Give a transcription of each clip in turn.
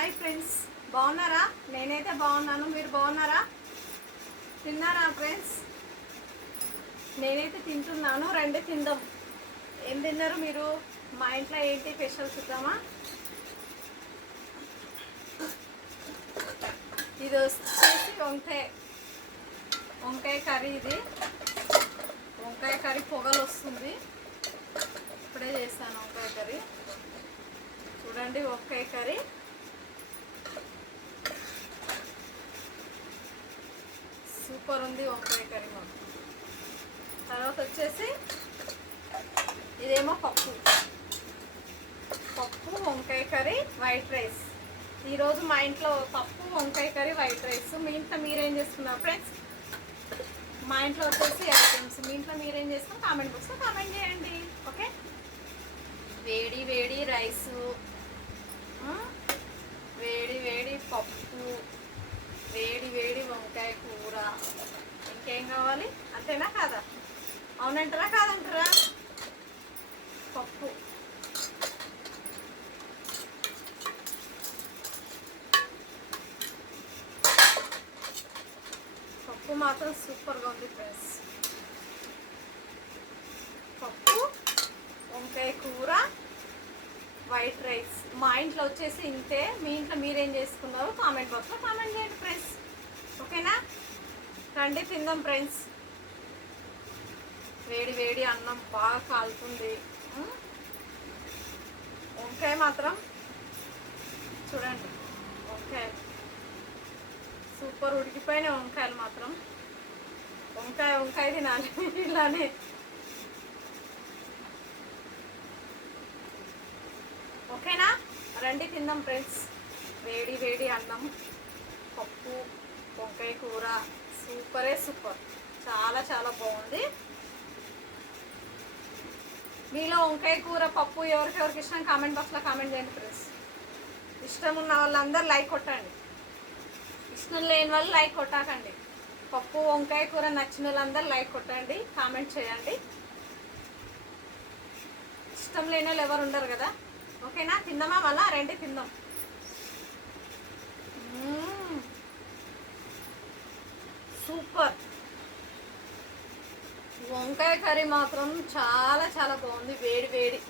Hi friends, బాగున్నారా? నేనైతే బాగున్నాను. మీరు బాగున్నారా? తిన్నారా ఫ్రెండ్స్? నేనైతే తింటున్నాను. రండి తిందాం. ఏం తిన్నారు మీరు? మా ఇంట్లో ఏంటి స్పెషల్ చూద్దామా? ఇది వచ్చేసి వంకాయ కర్రీ. ఇది వంకాయ కర్రీ పొగలు వస్తుంది. ఇప్పుడే చేస్తాను వంకాయ కర్రీ. చూడండి, వంకాయ కర్రీ సూపర్ ఉంది. వంకాయ కర్రీ మాకు. తర్వాత వచ్చేసి ఇదేమో పప్పు వంకాయ కర్రీ, వైట్ రైస్. ఈరోజు మా ఇంట్లో పప్పు వంకాయ కర్రీ, వైట్ రైస్. మీ ఇంట్లో మీరేం చేస్తున్నారు ఫ్రెండ్స్? మా ఇంట్లో వచ్చేసి ఐటమ్స్. మీ ఇంట్లో మీరేం చేస్తున్నారు? కామెంట్ బాక్స్లో కామెంట్ చేయండి. ఓకే. వేడి వేడి రైసు, వేడి వేడి పప్పు, వేడి వేడి వంకాయ కూర. ఇంకేం కావాలి? అంతేనా కాదా? అవునంటారా కాదంటారా? పప్పు మాత్రం సూపర్గా ఉంది ఫ్రెండ్స్. పప్పు వంకాయ కూర, వైట్ రైస్. మా ఇంట్లో వచ్చేసి ఇంతే. మీ ఇంట్లో మీరేం చేసుకున్నారు? కామెంట్ బాక్స్లో కామెంట్ చేయండి ఫ్రెండ్స్. ఓకేనా? రండి తిందాం ఫ్రెండ్స్. వేడి వేడి అన్నం బాగా కాలుతుంది. వంకాయ మాత్రం చూడండి, వంకాయలు సూపర్ ఉడికిపోయిన వంకాయలు మాత్రం. వంకాయ తినాలి ఇలానే. ఓకేనా? రండి తిందాం ఫ్రెండ్స్. వేడి వేడి అన్నం, పప్పు, వంకాయ కూర సూపర్. చాలా చాలా బాగుంది. మీలో వంకాయ కూర, పప్పు ఎవరికి ఇష్టం? కామెంట్ బాక్స్లో కామెంట్ చేయండి ఫ్రెండ్స్. ఇష్టం ఉన్న వాళ్ళందరూ లైక్ కొట్టండి. ఇష్టం లేని వాళ్ళు లైక్ కొట్టాకండి. పప్పు వంకాయ కూర నచ్చిన వాళ్ళందరూ లైక్ కొట్టండి, కామెంట్ చేయండి. ఇష్టం లేని వాళ్ళు ఎవరు ఉండరు కదా. ఓకేనా? తిందామా? మళ్ళా రండి తిందాం. సూపర్. వంకాయ కర్రీ మాత్రం చాలా చాలా బాగుంది. వేడి వేడి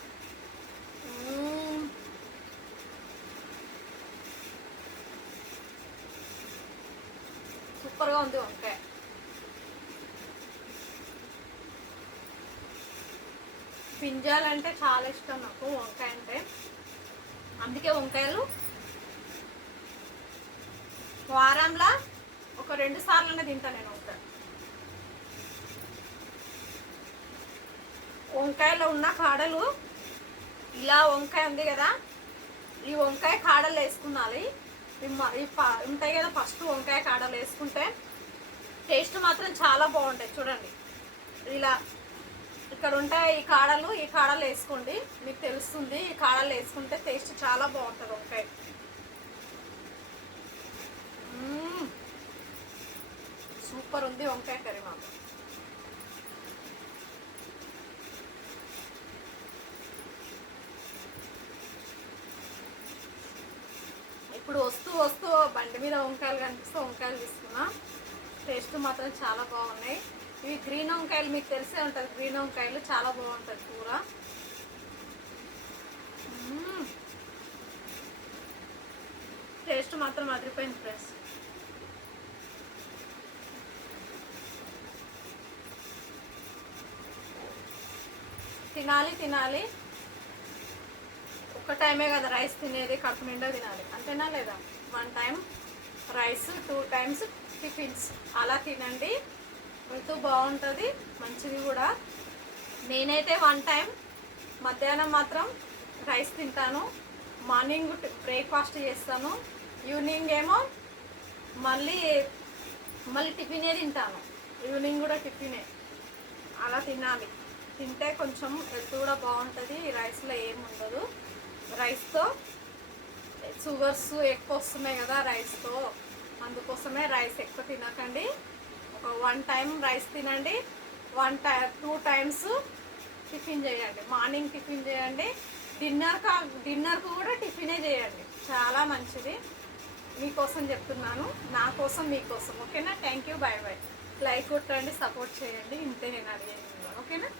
సూపర్గా ఉంది వంకాయ. పింజాలంటే చాలా ఇష్టం నాకు, వంకాయ అంటే. అందుకే వంకాయలు వారంలో ఒక 2 సార్లనే తింటాను నేను వంకాయ. వంకాయలో ఉన్న కాడలు, ఇలా వంకాయ ఉంది కదా, ఈ వంకాయ కాడలు వేసుకున్నాలి. ఉంటాయి కదా, ఫస్ట్ వంకాయ కాడలు వేసుకుంటే టేస్ట్ మాత్రం చాలా బాగుంటాయి. చూడండి, ఇలా ఇక్కడ ఉంటాయి ఈ కాడలు వేసుకోండి, మీకు తెలుస్తుంది. ఈ కాడలు వేసుకుంటే టేస్ట్ చాలా బాగుంటుంది వంకాయ. సూపర్ ఉంది వంకాయ కర్రీ మాత్రం. ఇప్పుడు వస్తూ బండి మీద వంకాయలు కనిపిస్తే వంకాయలు తీసుకున్నా. టేస్ట్ మాత్రం చాలా బాగున్నాయి. ఇవి గ్రీన్ వంకాయలు, మీకు తెలిసే ఉంటుంది. గ్రీన్ వంకాయలు చాలా బాగుంటుంది కూర. టేస్ట్ మాత్రం అదిరిపోయింది ఫ్రెండ్స్. తినాలి. ఒక టైమే కదా రైస్ తినేది, కడుపు నిండా తినాలి. అంతేనా లేదా? 1 టైం రైస్, 2 టైమ్స్ టిఫిన్స్. అలా తినండి, వెళ్తూ బాగుంటుంది, మంచిది కూడా. నేనైతే 1 టైం మధ్యాహ్నం మాత్రం రైస్ తింటాను. మార్నింగ్ బ్రేక్ఫాస్ట్ చేస్తాను. ఈవినింగ్ ఏమో మళ్ళీ టిఫినే తింటాను. ఈవినింగ్ కూడా టిఫినే. అలా తినాలి. తింటే కొంచెం హెల్త్ కూడా బాగుంటుంది. రైస్లో ఏముండదు. రైస్తో షుగర్స్ ఎక్కువ వస్తున్నాయి కదా రైస్తో, అందుకోసమే రైస్ ఎక్కువ తినకండి. ఒక 1 టైం రైస్ తినండి, 2 టైమ్స్ టిఫిన్ చేయండి. మార్నింగ్ టిఫిన్ చేయండి, డిన్నర్కు కూడా టిఫినే చేయండి, చాలా మంచిది. మీకోసం చెప్తున్నాను, నా కోసం మీకోసం. ఓకేనా? Thank you, bye bye. Like కొట్టండి, సపోర్ట్ చేయండి. ఇంతే నేను అడిగేది. ఓకేనా?